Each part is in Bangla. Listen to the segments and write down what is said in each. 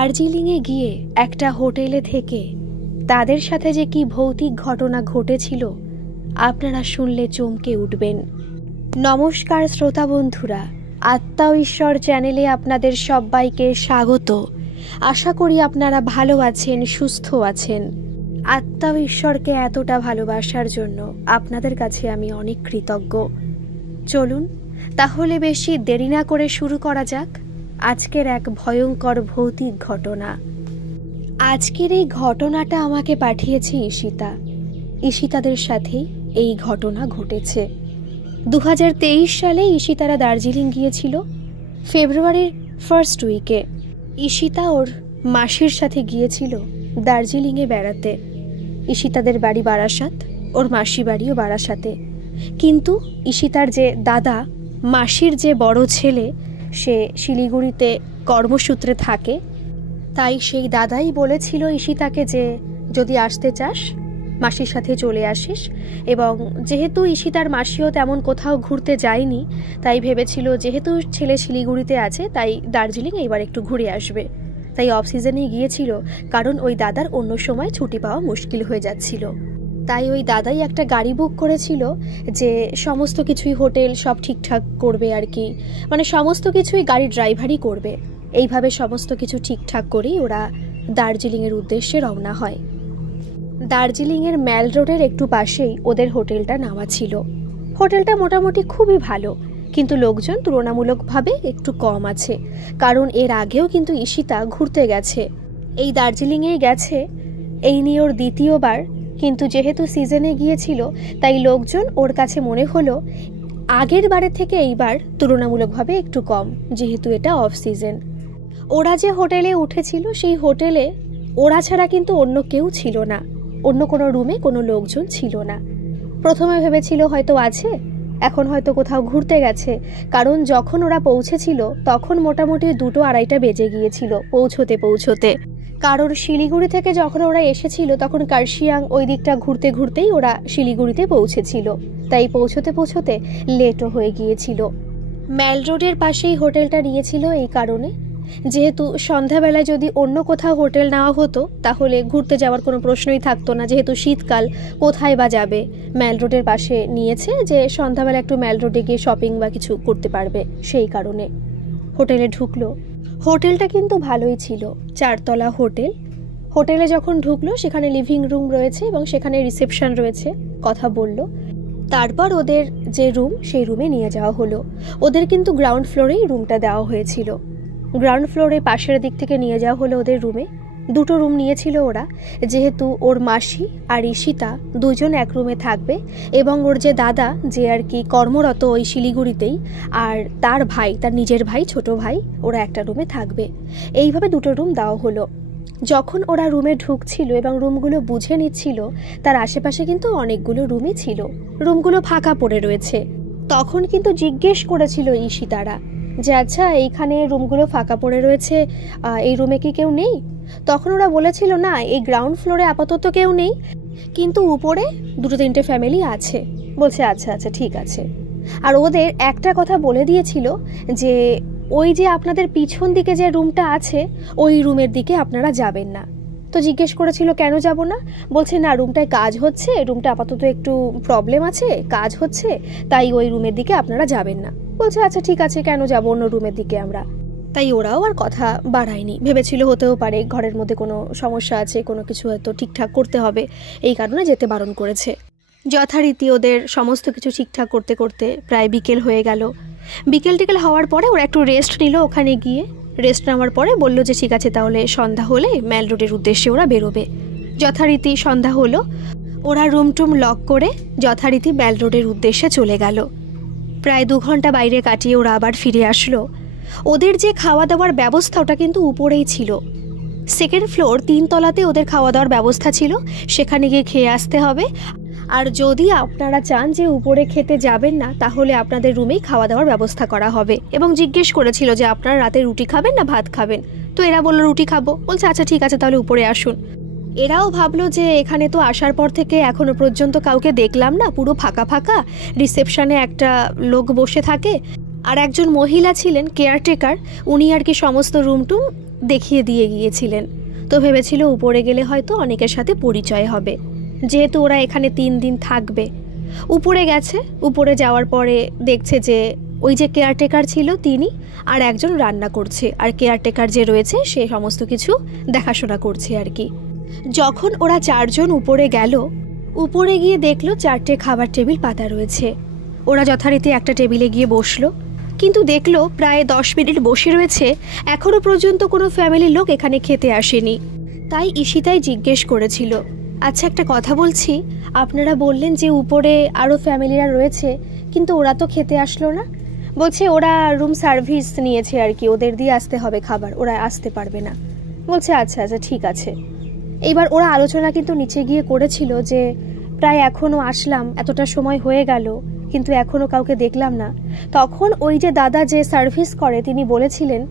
দার্জিলিংয়ে গিয়ে একটা হোটেলে থেকে তাদের সাথে যে কি ভৌতিক ঘটনা ঘটেছিল আপনারা শুনলে চমকে উঠবেন। নমস্কার শ্রোতা বন্ধুরা, আত্মা ও ঈশ্বর চ্যানেলে আপনাদের সবাইকে স্বাগত। আশা করি আপনারা ভালো আছেন, সুস্থ আছেন। আত্মা ও ঈশ্বরকে এতটা ভালোবাসার জন্য আপনাদের কাছে আমি অনেক কৃতজ্ঞ। চলুন তাহলে বেশি দেরি না করে শুরু করা যাক আজকের এক ভয়ঙ্কর ভৌতিক ঘটনা। আজকের এই ঘটনাটা আমাকে পাঠিয়েছে ঈশিতা। ঈশিতাদের সাথেই এই ঘটনা ঘটেছে। 2023 সালে ঈশিতারা দার্জিলিং গিয়েছিল ফেব্রুয়ারির ফার্স্ট উইকে। ঈশিতা ওর মাসির সাথে গিয়েছিল দার্জিলিংয়ে বেড়াতে। ঈশিতাদের বাড়ি বারাসাত, ওর মাসি বাড়িও বারাসাতে। কিন্তু ঈশিতার যে দাদা, মাসির যে বড় ছেলে, সে শিলিগুড়িতে কর্মসূত্রে থাকে। তাই সেই দাদাই বলেছিল ঈশিতাকে যে যদি আসতে চাস মাসির সাথে চলে আসিস। এবং যেহেতু ঈশিতার মাসিও তেমন কোথাও ঘুরতে যায়নি, তাই ভেবেছিল যেহেতু ছেলে শিলিগুড়িতে আছে তাই দার্জিলিং এইবার একটু ঘুরে আসবে। তাই অফ সিজনেই গিয়েছিল, কারণ ওই দাদার অন্য সময় ছুটি পাওয়া মুশকিল হয়ে যাচ্ছিল। তাই ওই দাদাই একটা গাড়ি বুক করেছিল যে সমস্ত কিছুই হোটেল সব ঠিকঠাক করবে আর কি, মানে সমস্ত কিছুই গাড়ি ড্রাইভারই করবে। এইভাবে সমস্ত কিছু ঠিকঠাক করেই ওরা দার্জিলিংয়ের উদ্দেশ্যে রওনা হয়। দার্জিলিংয়ের ম্যাল রোডের একটু পাশেই ওদের হোটেলটা নামা ছিল। হোটেলটা মোটামুটি খুবই ভালো, কিন্তু লোকজন তুলনামূলকভাবে একটু কম আছে, কারণ এর আগেও কিন্তু ঈশিতা ঘুরতে গেছে, এই দার্জিলিংয়েই গেছে। এই নিয়ে ওর দ্বিতীয়বার। কিন্তু যেহেতু সিজনে গিয়েছিল তাই লোকজন ওর কাছে মনে হলো আগের বারের থেকে এইবার তুলনামূলকভাবে একটু কম, যেহেতু এটা অফ সিজন। ওরা যে হোটেলে উঠেছিল সেই হোটেলে ওরা ছাড়া কিন্তু অন্য কেউ ছিল না, অন্য কোনো রুমে কোনো লোকজন ছিল না। প্রথমে ভেবেছিল হয়তো আছে, এখন হয়তো কোথাও ঘুরতে গেছে, কারণ যখন ওরা পৌঁছেছিল তখন মোটামুটি 2-2:30 বেজে গিয়েছিল পৌঁছতে। কারণ শিলিগুড়ি থেকে যখন ওরা এসেছিল তখন কার্শিয়াং ওই দিকটা ঘুরতে ঘুরতেই ওরা শিলিগুড়িতে পৌঁছেছিল, তাই পৌঁছতে লেটও হয়ে গিয়েছিল। ম্যাল রোডের পাশেই হোটেলটা নিয়েছিল এই কারণে, যেহেতু সন্ধ্যাবেলায় যদি অন্য কোথাও হোটেল নেওয়া হতো তাহলে ঘুরতে যাওয়ার কোনো প্রশ্নই থাকতো না। যেহেতু শীতকাল, কোথায় বা যাবে, ম্যাল রোডের পাশে নিয়েছে যে সন্ধ্যাবেলা একটু ম্যাল রোডে গিয়ে শপিং বা কিছু করতে পারবে, সেই কারণে হোটেলে ঢুকলো। হোটেলটা কিন্তু ভালোই ছিল, 4 তলা হোটেল। হোটেলে যখন ঢুকলো সেখানে লিভিং রুম রয়েছে এবং সেখানে রিসেপশন রয়েছে, কথা বলল। তারপর ওদের যে রুম সেই রুমে নিয়ে যাওয়া হলো। ওদের কিন্তু গ্রাউন্ড ফ্লোরেই রুমটা দেওয়া হয়েছিল। গ্রাউন্ড ফ্লোরে পাশের দিক থেকে নিয়ে যাওয়া হলো ওদের রুমে। 2টো রুম নিয়েছিল ওরা, যেহেতু ওর মাসি আর ঈশিতা দুজন এক রুমে থাকবে এবং ওর যে দাদা যে আর কি কর্মরত ওই শিলিগুড়িতেই, আর তার ভাই, তার নিজের ভাই, ছোট ভাই, ওরা একটা রুমে থাকবে। এইভাবে 2টো রুম দেওয়া হলো। যখন ওরা রুমে ঢুকছিল এবং রুমগুলো বুঝে নিচ্ছিল, তার আশেপাশে কিন্তু অনেকগুলো রুমই ছিল, রুমগুলো ফাঁকা পড়ে রয়েছে। তখন কিন্তু জিজ্ঞেস করেছিল ঈশিতারা যে আচ্ছা এইখানে রুমগুলো ফাঁকা পড়ে রয়েছে, এই রুমে কি কেউ নেই? তখন ওরা বলেছিল না, এই গ্রাউন্ড ফ্লোরে আপাতত কেউ নেই, কিন্তু উপরে 2-3টে ফ্যামিলি আছে। বলছে আচ্ছা আচ্ছা ঠিক আছে। আর ওদের একটা কথা বলে দিয়েছিল যে ওই যে আপনাদের পিছন দিকে যে রুমটা আছে ওই রুমের দিকে আপনারা যাবেন না। তো জিজ্ঞেস করেছিল কেন যাব না? বলছে না, রুমটায় কাজ হচ্ছে, রুমটা আপাতত একটু প্রবলেম আছে, কাজ হচ্ছে, তাই ওই রুমের দিকে আপনারা যাবেন না। বলছে আচ্ছা ঠিক আছে, কেন যাব অন্য রুমের দিকে আমরা? তাই ওরাও আর কথা বাড়ায়নি, ভেবেছিল হতেও পারে ঘরের মধ্যে কোনো সমস্যা আছে, কোনো কিছু হয়তো ঠিকঠাক করতে হবে, এই কারণে যেতে বারণ করেছে। যথারীতি ওদের সমস্ত কিছু ঠিকঠাক করতে করতে প্রায় বিকেল হয়ে গেল। বিকেল টিকেল হওয়ার পরে ওরা একটু রেস্ট নিল। ওখানে গিয়ে রেস্ট নেওয়ার পরে বললো যে ঠিক আছে তাহলে সন্ধ্যা হলে ম্যাল রোডের উদ্দেশ্যে ওরা বেরোবে। যথারীতি সন্ধ্যা হলো, ওরা রুম টুম লক করে যথারীতি ম্যাল রোডের উদ্দেশ্যে চলে গেল। প্রায় 2 ঘন্টা বাইরে কাটিয়ে ওরা আবার ফিরে আসলো। ওদের যে খাওয়া দাওয়ার ব্যবস্থা ওটা কিন্তু উপরেই ছিল, 2nd ফ্লোর 3 তলাতে ওদের খাওয়া দাওয়ার ব্যবস্থা ছিল, সেখানে গিয়ে খেয়ে আসতে হবে। আর যদি আপনারা চান যে উপরে খেতে যাবেন না তাহলে আপনাদের রুমেই খাওয়া দাওয়ার ব্যবস্থা করা হবে। এবং জিজ্ঞেস করেছিল যে আপনারা রাতে রুটি খাবেন না ভাত খাবেন? তো এরা বললো রুটি খাবো। বলছে আচ্ছা ঠিক আছে তাহলে উপরে আসুন। এরাও ভাবলো যে এখানে তো আসার পর থেকে এখনো পর্যন্ত কাউকে দেখলাম না, পুরো ফাঁকা ফাঁকা। রিসেপশনে একটা লোক বসে থাকে আর একজন মহিলা ছিলেন কেয়ারটেকার, উনি আর কি সমস্ত রুম টুম দেখিয়ে দিয়ে গিয়েছিলেন। তো ভেবেছিল উপরে গেলে হয়তো অনেকের সাথে পরিচয় হবে, যেহেতু ওরা এখানে 3 দিন থাকবে। উপরে গেছে, উপরে যাওয়ার পরে দেখছে যে ওই যে কেয়ারটেকার ছিল তিনি আর একজন রান্না করছে, আর কেয়ারটেকার যে রয়েছে সে সমস্ত কিছু দেখাশোনা করছে আর কি। যখন ওরা 4 জন উপরে গেল, উপরে গিয়ে দেখলো 4টে খাবার টেবিল পাতা রয়েছে। ওরা যথারীতি একটা টেবিলে গিয়ে বসলো, কিন্তু দেখলো প্রায় 10 মিনিট বসে রয়েছে, এখনও পর্যন্ত কোনো ফ্যামিলির লোক এখানে খেতে আসেনি। তাই ঈশিতাই জিজ্ঞেস করেছিল, আচ্ছা একটা কথা বলছি, আপনারা বললেন যে উপরে আরও ফ্যামিলিরা রয়েছে, কিন্তু ওরা তো খেতে আসলো না। বলছে ওরা রুম সার্ভিস নিয়েছে আর কি, ওদের দিয়ে আসতে হবে খাবার, ওরা আসতে পারবে না। বলছে আচ্ছা আচ্ছা ঠিক আছে। এইবার ওরা আলোচনা কিন্তু নিচে গিয়ে করেছিল যে প্রায় এখনও আসলাম, এতটা সময় হয়ে গেল, কিন্তু এখনও কাউকে দেখলাম না। তখন ওই যে দাদা যে সার্ভিস করে তিনি বলেছিলেন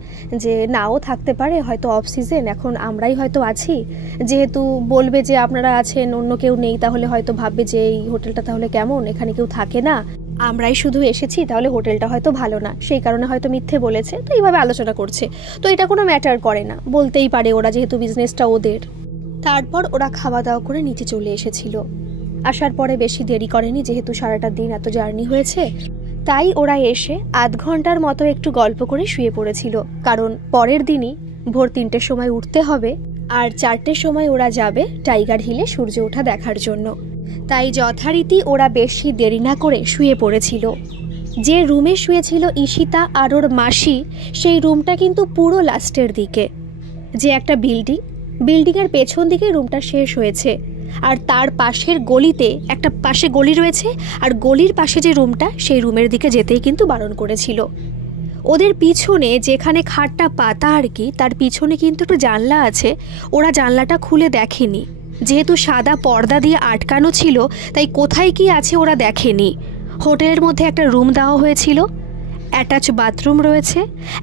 যে নাও থাকতে পারে, হয়তো অফ সিজন, এখন আমরাই হয়তো আছি, যেহেতু বলবে যে আপনারা আছেন অন্য কেউ নেই, তাহলে হয়তো ভাববে যে এই হোটেলটা তাহলে কেমন, এখানে কেউ থাকে না, আমরাই শুধু এসেছি, তাহলে হোটেলটা হয়তো ভালো না, সেই কারণে হয়তো মিথ্যে বলেছে। তো এইভাবে আলোচনা করছে, তো এটা কোনো ম্যাটার করে না, বলতেই পারে ওরা, যেহেতু বিজনেসটা ওদের। তারপর ওরা খাওয়া দাওয়া করে নিচে চলে এসেছিল। আসার পরে বেশি দেরি করেনি, যেহেতু সারাটা দিন এত জার্নি হয়েছে, তাই ওরা এসে আধ ঘন্টার মতো একটু গল্প করে শুয়ে পড়েছিল, কারণ পরের দিনই ভোর 3টের সময় উঠতে হবে, আর 4টের সময় ওরা যাবে টাইগার হিলে সূর্য ওঠা দেখার জন্য। তাই যথারীতি ওরা বেশি দেরি না করে শুয়ে পড়েছিল। যে রুমে শুয়েছিল ঈশিতা আর ওর মাসি, সেই রুমটা কিন্তু পুরো লাস্টের দিকে, যে একটা বিল্ডিংয়ের পেছন দিকে রুমটা শেষ হয়েছে, আর তার পাশের গলিতে একটা পাশে গলি রয়েছে, আর গলির পাশে যে রুমটা, সেই রুমের দিকে যেতেই কিন্তু বারণ করেছিল। ওদের পিছনে যেখানে খাটটা পাতা আর কি, তার পিছনে কিন্তু একটা জানলা আছে, ওরা জানলাটা খুলে দেখেনি, যেহেতু সাদা পর্দা দিয়ে আটকানো ছিল, তাই কোথায় কি আছে ওরা দেখেনি। হোটেলের মধ্যে একটা রুম দেওয়া হয়েছিল, অ্যাটাচ বাথরুম রয়েছে,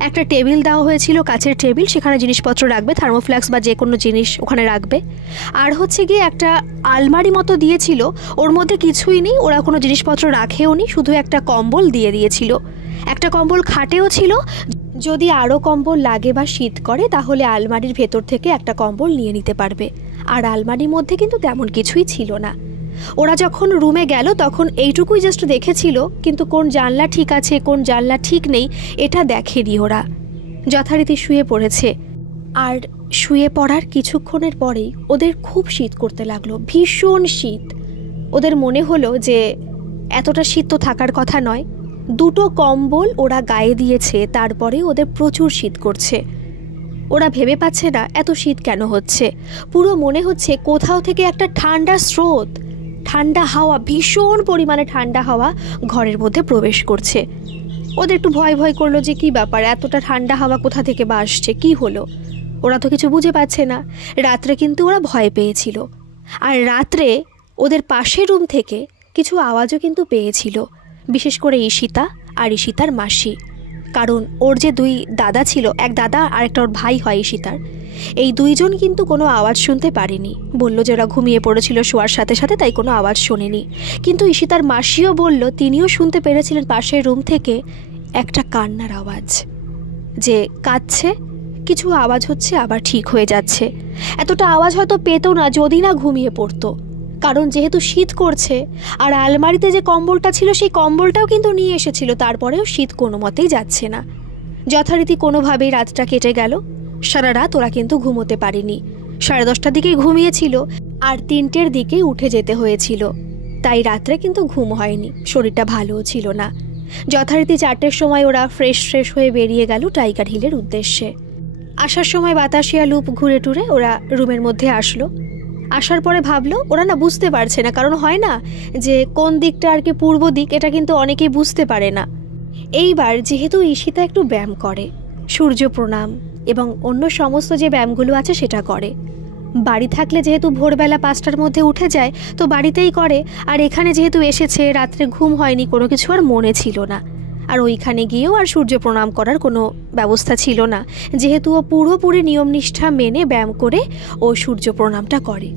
একটা টেবিল দেওয়া হয়েছিল, কাচের টেবিল, সেখানে জিনিসপত্র রাখবে, থার্মোফ্ল্যাক্স বা যে কোনো জিনিস ওখানে রাখবে। আর হচ্ছে গিয়ে একটা আলমারি মতো দিয়েছিল, ওর মধ্যে কিছুই নেই, ওরা কোনো জিনিসপত্র রাখেও নি, শুধু একটা কম্বল দিয়েছিল। একটা কম্বল খাটেও ছিল, যদি আরও কম্বল লাগে বা শীত করে তাহলে আলমারির ভেতর থেকে একটা কম্বল নিয়ে নিতে পারবে। আর আলমারির মধ্যে কিন্তু তেমন কিছুই ছিল না। ওরা যখন রুমে গেল তখন এইটুকুই জাস্ট দেখেছিল, কিন্তু কোন জানলা ঠিক আছে কোন জানলা ঠিক নেই এটা দেখেনি ওরা। যথারীতি শুয়ে পড়েছে, আর শুয়ে পড়ার কিছুক্ষণের পরেই ওদের খুব শীত করতে লাগলো, ভীষণ শীত। ওদের মনে হলো যে এতটা শীত তো থাকার কথা নয়। 2টো কম্বল ওরা গায়ে দিয়েছে, তারপরে ওদের প্রচুর শীত করছে। ওরা ভেবে পাচ্ছে না এত শীত কেন হচ্ছে। পুরো মনে হচ্ছে কোথাও থেকে একটা ঠান্ডা স্রোত, ঠান্ডা হাওয়া, ভীষণ পরিমাণে ঠান্ডা হাওয়া ঘরের মধ্যে প্রবেশ করছে। ওদের একটু ভয় ভয় করলো যে কি ব্যাপার, এতটা ঠান্ডা হাওয়া কোথা থেকে বা আসছে, কি হলো, ওরা তো কিছু বুঝে পাচ্ছে না। রাত্রে কিন্তু ওরা ভয় পেয়েছিল, আর রাত্রে ওদের পাশের রুম থেকে কিছু আওয়াজও কিন্তু পেয়েছিল, বিশেষ করে ঈশিতা আর ঈশিতার মাসি। কারণ ওর যে 2 দাদা ছিল, এক দাদা আর একটা ওর ভাই হয় ঈশিতার, এই 2 জন কিন্তু কোনো আওয়াজ শুনতে পারেনি, বলল যে ওরা ঘুমিয়ে পড়েছিল শোয়ার সাথে সাথে, তাই কোনো আওয়াজ শোনেনি। কিন্তু ঈশিতার মাসিও বলল তিনিও শুনতে পেরেছিলেন পাশের রুম থেকে একটা কান্নার আওয়াজ, যে কাঁদছে, কিছু আওয়াজ হচ্ছে আবার ঠিক হয়ে যাচ্ছে। এতটা আওয়াজ হয়তো পেত না যদি না ঘুমিয়ে পড়তো, কারণ যেহেতু শীত করছে, আর আলমারিতে যে কম্বলটা ছিল সেই কম্বলটাও কিন্তু নিয়ে এসেছিল, তারপরেও শীত কোনো মতেই যাচ্ছে না। যথারীতি কোনোভাবেই রাতটা কেটে গেল। সারা রাত ওরা কিন্তু ঘুমোতে পারেনি, 10:30টার দিকেই ঘুমিয়েছিল, আর 3টের দিকেই উঠে যেতে হয়েছিল, তাই রাত্রে কিন্তু ঘুম হয়নি, শরীরটা ভালোও ছিল না। যথারীতি 4টের সময় ওরা ফ্রেশ হয়ে বেরিয়ে গেল টাইগার হিলের উদ্দেশ্যে। আসার সময় বাতাসিয়া লুপ ঘুরে টুরে ওরা রুমের মধ্যে আসলো। আসার পরে ভাবলো, ওরা না বুঝতে পারছে না, কারণ হয় না যে কোন দিকটা আর কি পূর্ব দিক, এটা কিন্তু অনেকেই বুঝতে পারে না। এইবার যেহেতু ঈশিতা একটু ব্যায়াম করে, সূর্য প্রণাম এবং অন্য সমস্ত যে ব্যায়ামগুলো আছে সেটা করে। বাড়ি থাকলে যেহেতু ভোরবেলা 5টার মধ্যে উঠে যায়, তো বাড়িতেই করে, আর এখানে যেহেতু এসেছে রাত্রে ঘুম হয়নি, কোনো কিছু আর মনে ছিল না, আর ওইখানে গিয়েও আর সূর্য প্রণাম করার কোনো ব্যবস্থা ছিল না, যেহেতু ও পুরোপুরি নিয়মনিষ্ঠা মেনে ব্যায়াম করে ও সূর্য প্রণামটা করে।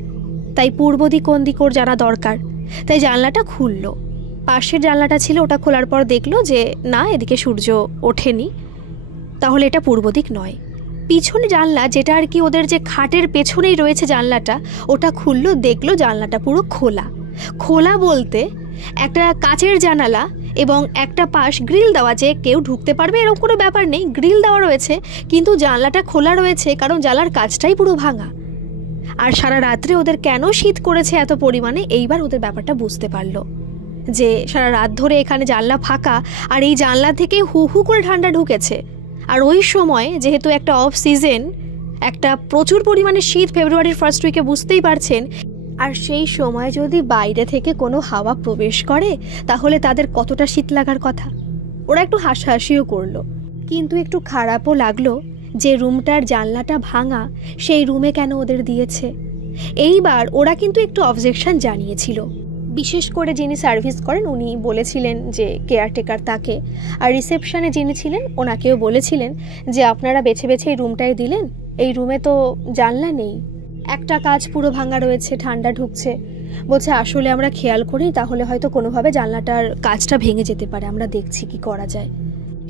তাই পূর্ব দিক কোন দিক ওর জানা দরকার, তাই জানলাটা খুলল। পাশের জানলাটা ছিল, ওটা খোলার পর দেখলো যে না, এদিকে সূর্য ওঠেনি, তাহলে এটা পূর্ব দিক নয়। পিছনে জানলা, যেটা আর কি ওদের যে খাটের পেছনেই রয়েছে জানলাটা, ওটা খুললো, দেখলো জানলাটা পুরো খোলা। খোলা বলতে একটা কাচের জানালা এবং একটা পাশ গ্রিল দেওয়া, যে কেউ ঢুকতে পারবে এরকম কোনো ব্যাপার নেই, গ্রিল দেওয়া রয়েছে, কিন্তু জানলাটা খোলা রয়েছে কারণ জানলার কাচটাই পুরো ভাঙা। আর সারা রাত্রে ওদের কেন শীত করেছে এত পরিমাণে, এইবার ওদের ব্যাপারটা বুঝতে পারলো যে সারা রাত ধরে এখানে জানলা ফাঁকা আর এই জানলা থেকে হু হু করে ঠান্ডা ঢুকেছে। আর ওই সময় যেহেতু একটা অফ সিজন, একটা প্রচুর পরিমাণে শীত, ফেব্রুয়ারির ফার্স্ট উইকে, বুঝতেই পারছেন। আর সেই সময় যদি বাইরে থেকে কোনো হাওয়া প্রবেশ করে তাহলে তাদের কতটা শীত লাগার কথা। ওরা একটু হাসাহাসিও করলো, কিন্তু একটু খারাপও লাগলো যে রুমটার জানলাটা ভাঙা, সেই রুমে কেন ওদের দিয়েছে। এইবার ওরা কিন্তু একটু অবজেকশন জানিয়েছিল। বিশেষ করে যিনি সার্ভিস করেন উনি বলেছিলেন যে কেয়ারটেকার তাকে, আর রিসেপশনে যিনি ছিলেন ওনাকেও বলেছিলেন যে আপনারা বেছে বেছে এই রুমটায় দিলেন, এই রুমে তো জানলা নেই, একটা কাচ পুরো ভাঙা রয়েছে, ঠান্ডা ঢুকছে। বলছে আসলে আমরা খেয়াল করি, তাহলে হয়তো কোনোভাবে জানলাটার কাচটা ভেঙে যেতে পারে, আমরা দেখছি কি করা যায়।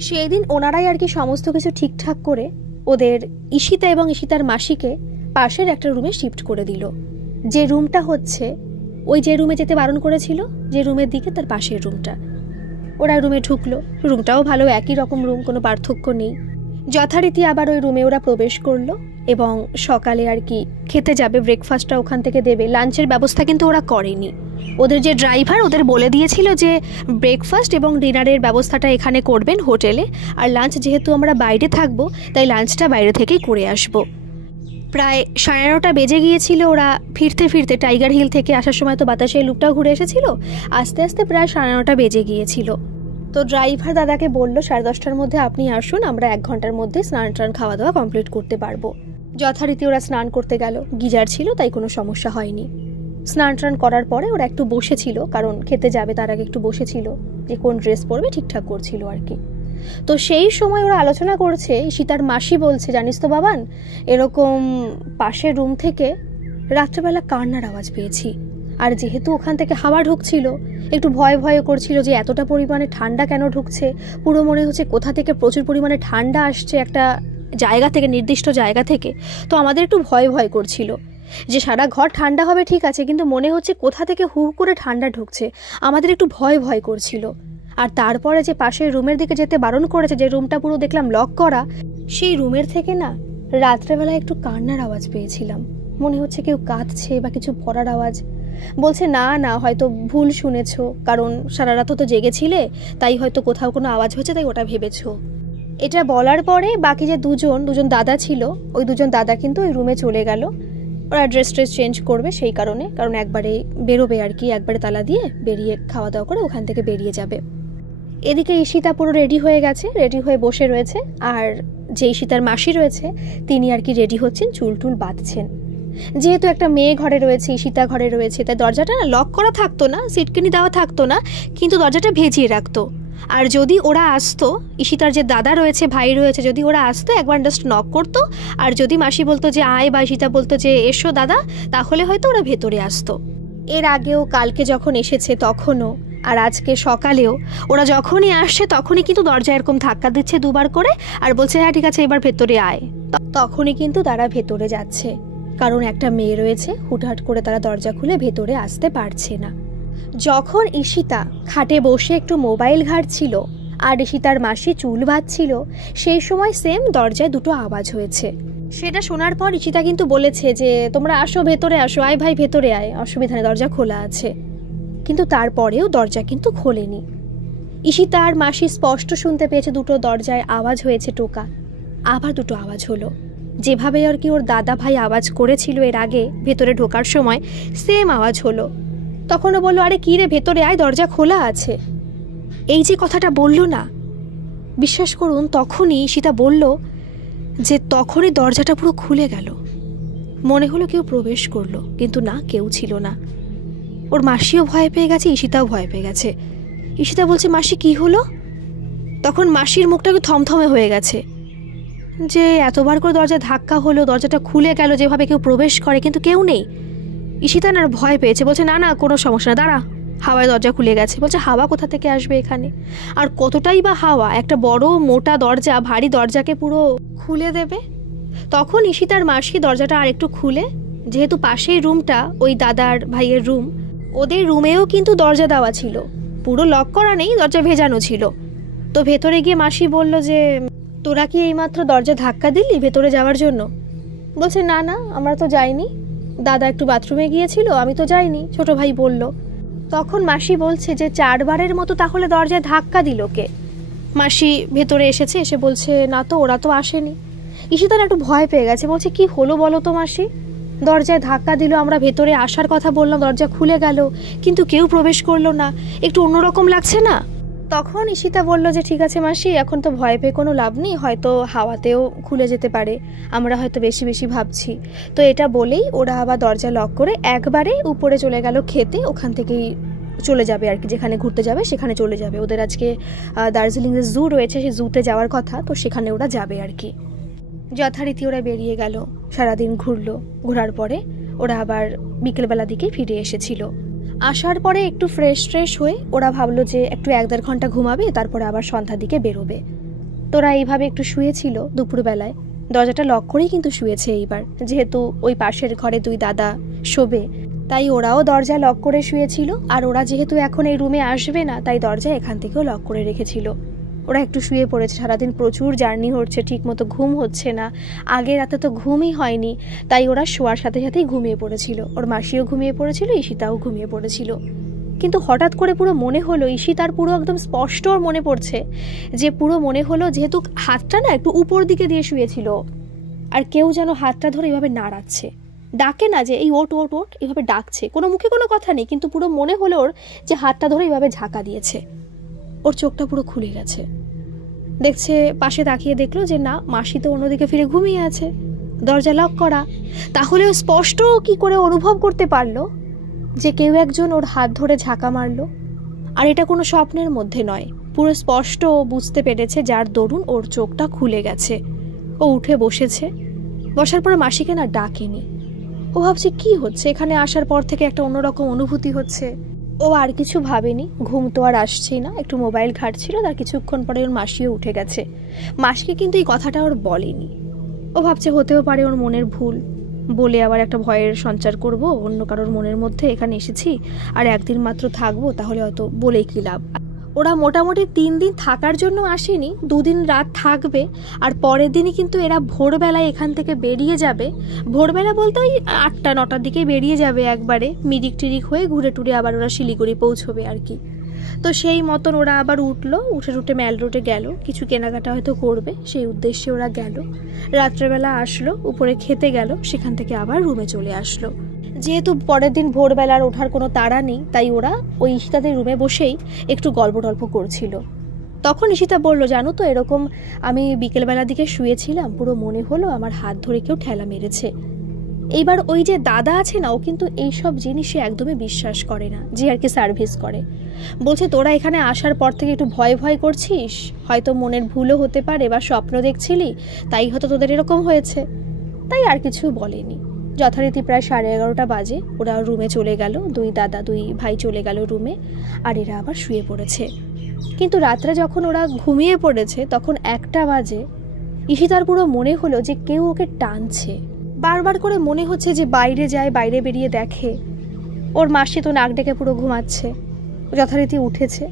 সেই দিন ওনারাই আর কি সমস্ত কিছু ঠিকঠাক করে ওদের ঈশিতা এবং ঈশিতার মাসিকে পাশের একটা রুমে শিফট করে দিল, যে রুমটা হচ্ছে ওই যে রুমে যেতে বারণ করেছিল, যে রুমের দিকে তার পাশের রুমটা। ওরা রুমে ঢুকলো, রুমটাও ভালো, একই রকম রুম, কোনো পার্থক্য নেই। যথারীতি আবার ওই রুমে ওরা প্রবেশ করলো এবং সকালে আর কি খেতে যাবে, ব্রেকফাস্টটা ওখান থেকে দেবে। লাঞ্চের ব্যবস্থা কিন্তু ওরা করেনি। ওদের যে ড্রাইভার ওদের বলে দিয়েছিল যে ব্রেকফাস্ট এবং ডিনারের ব্যবস্থাটা এখানে করবেন হোটেলে, আর লাঞ্চ যেহেতু আমরা বাইরে থাকবো তাই লাঞ্চটা বাইরে থেকেই করে আসবো। প্রায় 9:30 বেজে গিয়েছিল ওরা ফিরতে ফিরতে, টাইগার হিল থেকে আসার সময় তো বাতাসের লুপটাও ঘুরে এসেছিল, আস্তে আস্তে প্রায় 9:30 বেজে গিয়েছিল। তো ড্রাইভার দাদাকে বললো 10:30টার মধ্যে আপনি আসুন, আমরা 1 ঘন্টার মধ্যে স্নান টান খাওয়া দাওয়া কমপ্লিট করতে পারবো। যথারীতি ওরা স্নান করতে গেল, গিজার ছিল তাই কোনো সমস্যা হয়নি। স্নান টান করার পরে ওরা একটু বসেছিল, কারণ খেতে যাবে তার আগে একটু বসেছিল যে কোন ড্রেস পরবে, ঠিকঠাক করছিল আর কি। তো সেই সময় ওরা আলোচনা করছে, ঈশিতার মাসি বলছে জানিস তো বাবান, এরকম পাশের রুম থেকে রাত্রেবেলা কান্নার আওয়াজ পেয়েছি, আর যেহেতু ওখান থেকে হাওয়া ঢুকছিল একটু ভয় ভয় করছিল যে এতটা পরিমাণে ঠান্ডা কেন ঢুকছে, পুরো মনে হচ্ছে কোথা থেকে প্রচুর পরিমাণে ঠান্ডা আসছে একটা জায়গা থেকে, নির্দিষ্ট জায়গা থেকে। তো আমাদের একটু ভয় ভয় করছিল যে সারা ঘর ঠান্ডা হবে ঠিক আছে, কিন্তু মনে হচ্ছে কোথা থেকে হু করে ঠান্ডা ঢুকছে, আমাদের একটু ভয় ভয় করছিল। আর তারপরে যে পাশের রুমের দিকে যেতে বারণ করেছে, যে রুমটা পুরো দেখলাম লক করা, সেই রুমের থেকে না রাত্রেবেলা একটু কান্নার আওয়াজ পেয়েছিলাম, মনে হচ্ছে কেউ কাঁদছে বা কিছু পড়ার আওয়াজ। বলছে না না, হয়তো ভুল শুনেছো, কারণ সারা রাত তো জেগেছিলে, তাই হয়তো কোথাও কোনো আওয়াজ হচ্ছে তাই ওটা ভেবেছো। এটা বলার পরে বাকি যে দুজন দাদা ছিল, ওই 2 দাদা কিন্তু ওই রুমে চলে গেল। ওরা ড্রেস চেঞ্জ করবে সেই কারণে, কারণ একবারে বেরোবে আর কি, একবারে তালা দিয়ে বেরিয়ে খাওয়া দাওয়া করে ওখান থেকে বেরিয়ে যাবে। এদিকে ঈশিতা পুরো রেডি হয়ে গেছে, রেডি হয়ে বসে রয়েছে, আর যে ঈশিতার মাসি রয়েছে তিনি আর কি রেডি হচ্ছেন, চুল টুল বাঁধছেন। যেহেতু একটা মেয়ে ঘরে রয়েছে, ঈশিতা ঘরে রয়েছে, তাই দরজাটা না লক করা থাকতো না, সিটকিনি দেওয়া থাকতো না, কিন্তু দরজাটা ভেজিয়ে রাখতো। আর যদি ওরা আসতো, ঈশিতার যে দাদা রয়েছে, ভাই রয়েছে, যদি ওরা আসতো একবার জাস্ট নক করতো, আর যদি মাসি বলতো যে আয় বা ঈশিতা বলতো যে এসো দাদা, তাহলে হয়তো ওরা ভেতরে আসতো। এর আগেও কালকে যখন এসেছে তখনও, আর আজকে সকালেও ওরা যখনই আসছে তখনই কিন্তু দরজা এরকম ধাক্কা দিচ্ছে 2বার করে, আর বলছে হ্যাঁ ঠিক আছে এবার ভেতরে আয়। তখনই কিন্তু তারা ভেতরে যাচ্ছে, কারণ একটা মেয়ে রয়েছে, হুটহাট করে তারা দরজা খুলে ভেতরে আসতে পারছে না। যখন ঈশিতা খাটে বসে একটু মোবাইল ঘাঁটছিল আর ঈশিতার মাসি চুল বাঁধছিল, সেই সময় সেম দরজায় 2টো আওয়াজ হয়েছে। সেটা শোনার পর ঈশিতা কিন্তু বলেছে যে তোমরা আসো, ভেতরে আসো, আয় ভাই ভেতরে আয়, অসুবিধা নেই, দরজা খোলা আছে। কিন্তু তারপরেও দরজা কিন্তু খোলেনি। ঈশিতা আর মাসি স্পষ্ট শুনতে পেয়েছে 2টো দরজায় আওয়াজ হয়েছে টোকা। আবার 2টো আওয়াজ হলো, যেভাবে আর কি ওর দাদা ভাই আওয়াজ করেছিল এর আগে ভেতরে ঢোকার সময়, সেম আওয়াজ হলো। তখনও বললো আরে কী রে, ভেতরে আয়, দরজা খোলা আছে। এই যে কথাটা বললো না, বিশ্বাস করুন তখনই ঈশিতা বলল যে তখনই দরজাটা পুরো খুলে গেল, মনে হলো কেউ প্রবেশ করলো, কিন্তু না, কেউ ছিল না। ওর মাসিও ভয় পেয়ে গেছে, ঈশিতাও ভয় পেয়ে গেছে। ঈশিতা বলছে মাসি কি হলো? তখন মাসির মুখটা একটু থমথমে হয়ে গেছে, যে এতবার করে দরজা ধাক্কা হলো, দরজাটা খুলে গেল যেভাবে কেউ প্রবেশ করে, কিন্তু কেউ নেই। ঈশিতা না ভয় পেয়েছে, বলছে না না কোনো সমস্যা না, দাঁড়া, হাওয়ায় দরজা খুলে গেছে। বলছে হাওয়া কোথা থেকে আসবে এখানে, আর কতটাই বা হাওয়া, একটা বড় মোটা দরজা, ভারী দরজাকে পুরো খুলে দেবে। তখন ঈশিতার মাসি দরজাটা আর একটু খুলে, যেহেতু পাশেই রুমটা ওই দাদার ভাইয়ের রুম, ওদের রুমেও কিন্তু দরজা দেওয়া ছিল, পুরো লক করা নেই, দরজা ভেজানো ছিল। তো ভেতরে গিয়ে মাসি বলল যে তোরা কি এইমাত্র দরজা ধাক্কা দিলি ভেতরে যাওয়ার জন্য? বলছে না না, আমরা তো যাইনি, দাদা একটু বাথরুমে গিয়েছিল, আমি তো যাইনি, ছোট ভাই বলল। তখন মাসি বলছে যে 4 বারের মতো তাহলে দরজায় ধাক্কা দিল কে? মাসি ভেতরে এসেছে, এসে বলছে না তো, ওরা তো আসেনি। ঈশিতার একটু ভয় পেয়ে গেছে, বলছে কি হলো বলো তো মাসি, দরজায় ধাক্কা দিল, আমরা ভেতরে আসার কথা বললাম, দরজা খুলে গেল, কিন্তু কেউ প্রবেশ করলো না, একটু অন্যরকম লাগছে না? তখন ঈশিতা বলল যে ঠিক আছে মাসি, এখন তো ভয় পেয়ে কোনো লাভ নেই, হয়তো হাওয়াতেও খুলে যেতে পারে, আমরা হয়তো বেশি বেশি ভাবছি। তো এটা বলেই ওরা আবার দরজা লক করে একবারে উপরে চলে গেল খেতে, ওখান থেকেই চলে যাবে আর কি, যেখানে ঘুরতে যাবে সেখানে চলে যাবে। ওদের আজকে দার্জিলিংয়ে জু রয়েছে, সেই জুতে যাওয়ার কথা, তো সেখানে ওরা যাবে আর কি। যথারীতি ওরা বেরিয়ে গেল, সারাদিন ঘুরলো, ঘোরার পরে ওরা আবার বিকেলবেলা দিকে ফিরে এসেছিল। আসার পরে একটু ফ্রেশ হয়ে ওরা ভাবলো যে একটু 1-1.5 ঘন্টা ঘুমাবে, তারপরে আবার সন্ধ্যার দিকে বেরোবে। তোরা এইভাবে একটু শুয়েছিল দুপুরবেলায়, দরজাটা লক করেই কিন্তু শুয়েছে এইবার, যেহেতু ওই পাশের ঘরে 2 দাদা শোবে, তাই ওরাও দরজা লক করে শুয়েছিল। আর ওরা যেহেতু এখন এই রুমে আসবে না, তাই দরজা এখান থেকেও লক করে রেখেছিল। ওরা একটু শুয়ে পড়েছে, সারাদিন প্রচুর জার্নি হচ্ছে, ঠিক মতো ঘুম হচ্ছে না, আগের রাতে তো ঘুমই হয়নি, তাই ওরা শোয়ার সাথে সাথেই ঘুমিয়ে পড়েছিল। ওর মাসিও ঘুমিয়ে পড়েছিল, ঈশিতাও ঘুমিয়ে পড়েছিল। কিন্তু হঠাৎ করে পুরো মনে হলো, ঈশিতার পুরো একদম স্পষ্ট ওর মনে পড়ছে যে, পুরো মনে হলো যেহেতু হাতটা না একটু উপর দিকে দিয়ে শুয়েছিল, আর কেউ যেন হাতটা ধরে এইভাবে নাড়াচ্ছে, ডাকে না যে এই ওট ওট ওট, এইভাবে ডাকছে, কোনো মুখে কোনো কথা নেই, কিন্তু পুরো মনে হলো ওর যে হাতটা ধরে এইভাবে ঝাঁকা দিয়েছে। ওর চোখটা পুরো খুলে গেছে, দেখছে, পাশে তাকিয়ে দেখলো যে না, মাসি তো অন্যদিকে ফিরে ঘুমিয়ে আছে, দরজা লক করা। তাহলে স্পষ্ট কি করে অনুভব করতে পারলো যে কেউ একজন ওর হাত ধরে ঝাঁকা মারলো, আর এটা কোনো স্বপ্নের মধ্যে নয়, পুরো স্পষ্ট বুঝতে পেরেছে, যার দরুন ওর চোখটা খুলে গেছে। ও উঠে বসেছে, বসার পরে মাসিকে না ডাকেনি। ও ভাবছে কি হচ্ছে, এখানে আসার পর থেকে একটা অন্যরকম অনুভূতি হচ্ছে। ও আর কিছু ভাবেনি, ঘুম তো আর আসছেই না, একটু মোবাইল ঘাঁটছিল, তার কিছুক্ষণ পরে ওর মাসিও উঠে গেছে। মাসিকে কিন্তু এই কথাটা ওর বলেনি। ও ভাবছে হতেও পারে ওর মনের ভুল, বলে আবার একটা ভয়ের সঞ্চার করব অন্য কারোর মনের মধ্যে, এখানে এসেছি আর 1 দিন মাত্র থাকবো, তাহলে হয়তো বলে কি লাভ। ওরা মোটামুটি 3 দিন থাকার জন্য আসেনি, 2 দিন রাত থাকবে, আর পরের দিনই কিন্তু এরা ভোরবেলায় এখান থেকে বেরিয়ে যাবে। ভোরবেলা বলতে ওই 8টা-9টার দিকে বেরিয়ে যাবে, একবারে মিরিক টিরিক হয়ে ঘুরে টুরে আবার ওরা শিলিগুড়ি পৌঁছবে আর কি। তো সেই মতন ওরা আবার উঠে ম্যাল রোডে গেল, কিছু কেনাকাটা হয়তো করবে, সেই উদ্দেশ্যে ওরা গেল। রাত্রেবেলা আসলো, উপরে খেতে গেল, সেখান থেকে আবার রুমে চলে আসলো। যেহেতু পরের দিন ভোরবেলার ওঠার কোনো তাড়া নেই, তাই ওরা ওই ঈশিতাদের রুমে বসেই একটু গল্প টল্প করছিল। তখন ঈশিতা বলল, জানো তো, এরকম আমি বিকেলবেলার দিকে শুয়েছিলাম, পুরো মনে হলো আমার হাত ধরে কেউ ঠেলা মেরেছে। এইবার ওই যে দাদা আছে না, ও কিন্তু এইসব জিনিসে একদমই বিশ্বাস করে না, যে আর কি সার্ভিস করে। বলছে তোরা এখানে আসার পর থেকে একটু ভয় ভয় করছিস, হয়তো মনের ভুলও হতে পারে, বা স্বপ্ন দেখছিলি, তাই হয়তো তোদের এরকম হয়েছে, তাই আর কিছু বলেনি। যথারীতি প্রায় 11:30 বাজে ওরা রুমে চলে গেল, 2 দাদা 2 ভাই চলে গেল রুমে, আর এরা আবার শুয়ে পড়েছে। কিন্তু রাত্রে যখন ওরা ঘুমিয়ে পড়েছে, তখন 1টা বাজে, ঈশিতার পুরো মনে হলো যে কেউ ওকে টানছে, বারবার করে মনে হচ্ছে যে বাইরে যায়, বাইরে বেরিয়ে দেখে। ওর মাসি তো নাক ডেকে পুরো ঘুমাচ্ছে, যথারীতি উঠেছে।